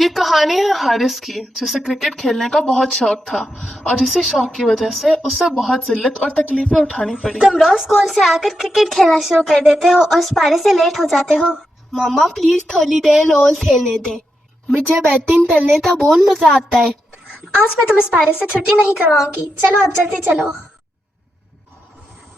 ये कहानी है हारिस की, जिसे क्रिकेट खेलने का बहुत शौक था और इसी शौक की वजह से उसे बहुत जिल्लत और तकलीफें उठानी पड़ी। तुम रोज स्कूल से आकर क्रिकेट खेलना शुरू कर देते हो और पारे से लेट हो जाते हो। मामा प्लीज थोड़ी देर और खेलने दे। मुझे बैटिंग करने का बहुत मजा आता है। आज मैं तुम्हें इस पारे से छुट्टी नहीं करवाऊंगी। चलो अब जल्दी चलो।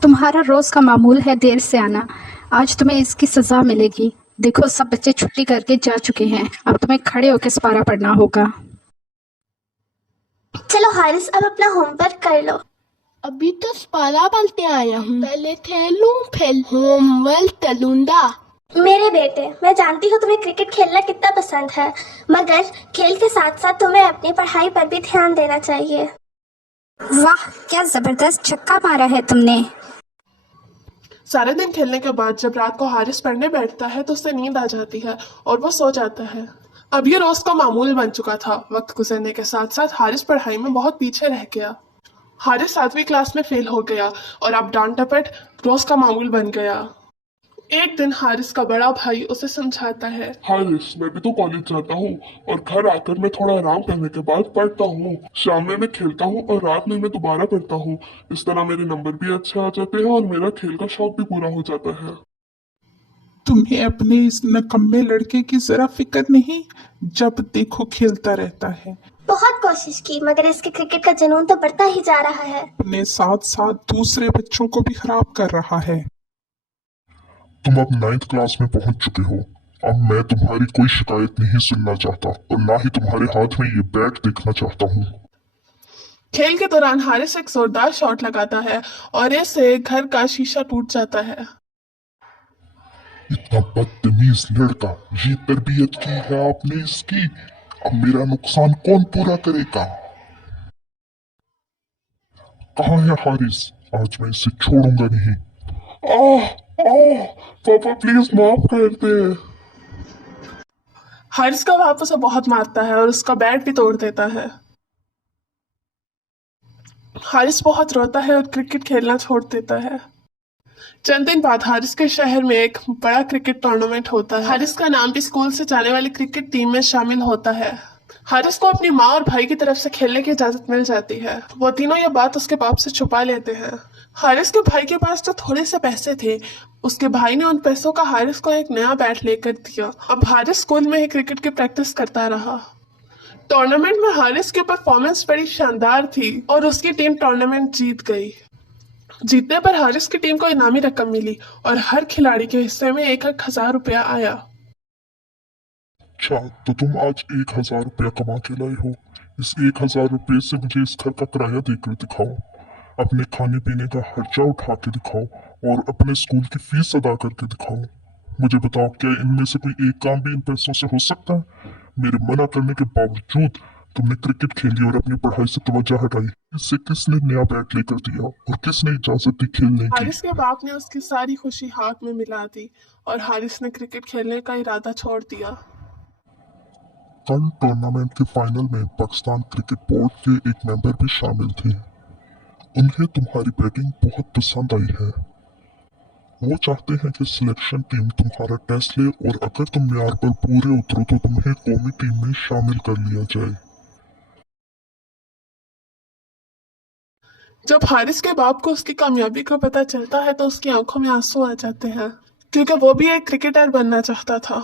तुम्हारा रोज का मामूल है देर से आना। आज तुम्हें इसकी सजा मिलेगी। देखो सब बच्चे छुट्टी करके जा चुके हैं। अब तुम्हें खड़े होकर पारा पढ़ना होगा। चलो हारिस, अब अपना होमवर्क कर लो। अभी तो स्पारा पलते आया हूँ, पहले खेलूं फिर होमवर्क करूंगा। मेरे बेटे, मैं जानती हूँ तुम्हें क्रिकेट खेलना कितना पसंद है, मगर खेल के साथ साथ तुम्हें अपनी पढ़ाई पर भी ध्यान देना चाहिए। वाह, क्या जबरदस्त छक्का मारा है तुमने। सारे दिन खेलने के बाद जब रात को हारिस पढ़ने बैठता है तो उसे नींद आ जाती है और वो सो जाता है। अब ये रोज का मामूल बन चुका था। वक्त गुजरने के साथ साथ हारिस पढ़ाई में बहुत पीछे रह गया। हारिस 7वीं क्लास में फेल हो गया और अब डांट टपट रोज का मामूल बन गया। एक दिन हारिस का बड़ा भाई उसे समझाता है। हारिस, मैं भी तो कॉलेज जाता हूँ और घर आकर मैं थोड़ा आराम करने के बाद पढ़ता हूँ। शाम में मैं खेलता हूँ और रात में मैं दोबारा पढ़ता हूँ। इस तरह मेरे नंबर भी अच्छे आ जाते हैं और मेरा खेल का शौक भी पूरा हो जाता है। तुम्हें अपने इस नकम्मे लड़के की जरा फिक्र नहीं, जब देखो खेलता रहता है। बहुत कोशिश की मगर इसके क्रिकेट का जुनून तो बढ़ता ही जा रहा है। अपने साथ साथ दूसरे बच्चों को भी खराब कर रहा है। तुम अब 9th क्लास में पहुंच चुके हो। अब मैं तुम्हारी कोई शिकायत नहीं सुनना चाहता और ना ही तुम्हारे हाथ में ये बैट देखना चाहता हूँ। खेल के दौरान हारिस एक जोरदार शॉट लगाता है और इससे घर का शीशा टूट जाता है। इतना बदतमीज लड़का, ये तरबियत की है आपने इसकी। अब मेरा नुकसान कौन पूरा करेगा? कहाँ है हारिस? आज मैं इसे छोड़ूंगा नहीं। आह, आह, पापा प्लीज माफ कर दे। हारिस का बाप उसे बहुत मारता है और उसका बैट भी तोड़ देता है। हारिस बहुत रोता है और क्रिकेट खेलना छोड़ देता है। चंद दिन बाद हारिस के शहर में एक बड़ा क्रिकेट टूर्नामेंट होता है। हारिस का नाम भी स्कूल से जाने वाली क्रिकेट टीम में शामिल होता है। हारिस को अपनी माँ और भाई की तरफ से खेलने की इजाजत मिल जाती है। वो तीनों ये बात उसके बाप से छुपा लेते हैं। हारिस के भाई के पास तो थोड़े से पैसे थे। उसके भाई ने उन पैसों का हारिस को एक नया बैट लेकर दिया। अब हारिस स्कूल में ही क्रिकेट की प्रैक्टिस करता रहा। टूर्नामेंट में हारिस की परफॉर्मेंस बड़ी शानदार थी और उसकी टीम टूर्नामेंट जीत गई। जीतने पर हारिस की टीम को इनामी रकम मिली और हर खिलाड़ी के हिस्से में 1,000 रुपया आया। अच्छा, तो तुम आज 1,000 रुपया कमा के लाए हो। इस 1,000 रुपये से मुझे इस घर का किराया देकर दिखाओ, अपने खाने पीने का खर्चा उठा के दिखाओ और अपने स्कूल की फीस अदा करके दिखाओ। मुझे बताओ, क्या इनमें से कोई एक काम भी इन पैसों से हो सकता है? मेरे मना करने के बावजूद तुमने क्रिकेट खेली और अपनी पढ़ाई से तवज्जो हटाई। इससे किसने नया बैट लेकर दिया और किसने इजाजत दी खेलने की? हारिस के बाप ने उसकी सारी खुशी हाथ में मिला दी और हारिस ने क्रिकेट खेलने का इरादा छोड़ दिया। कल टूर्नामेंट के फाइनल में पाकिस्तान क्रिकेट बोर्ड के एक मेंबर भी शामिल थे। उन्हें तुम्हारी बैटिंग बहुत पसंद आई है। वो चाहते हैं कि सिलेक्शन टीम तुम्हारा टेस्ट ले और अगर तुम म्यार पर पूरे उतरो तो तुम्हें कौमी टीम में शामिल कर लिया जाए। जब हारिस के बाप को उसकी कामयाबी का पता चलता है तो उसकी आंखों में आंसू आ जाते हैं, क्योंकि वो भी एक क्रिकेटर बनना चाहता था।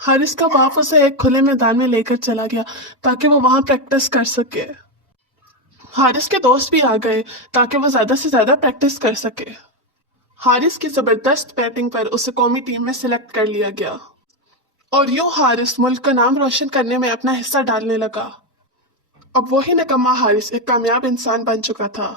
हारिस का बाप उसे एक खुले मैदान में लेकर चला गया ताकि वो वहां प्रैक्टिस कर सके। हारिस के दोस्त भी आ गए ताकि वो ज्यादा से ज्यादा प्रैक्टिस कर सके। हारिस की जबरदस्त बैटिंग पर उसे कौमी टीम में सिलेक्ट कर लिया गया और यूं हारिस मुल्क का नाम रोशन करने में अपना हिस्सा डालने लगा। अब वही निकम्मा हारिस एक कामयाब इंसान बन चुका था।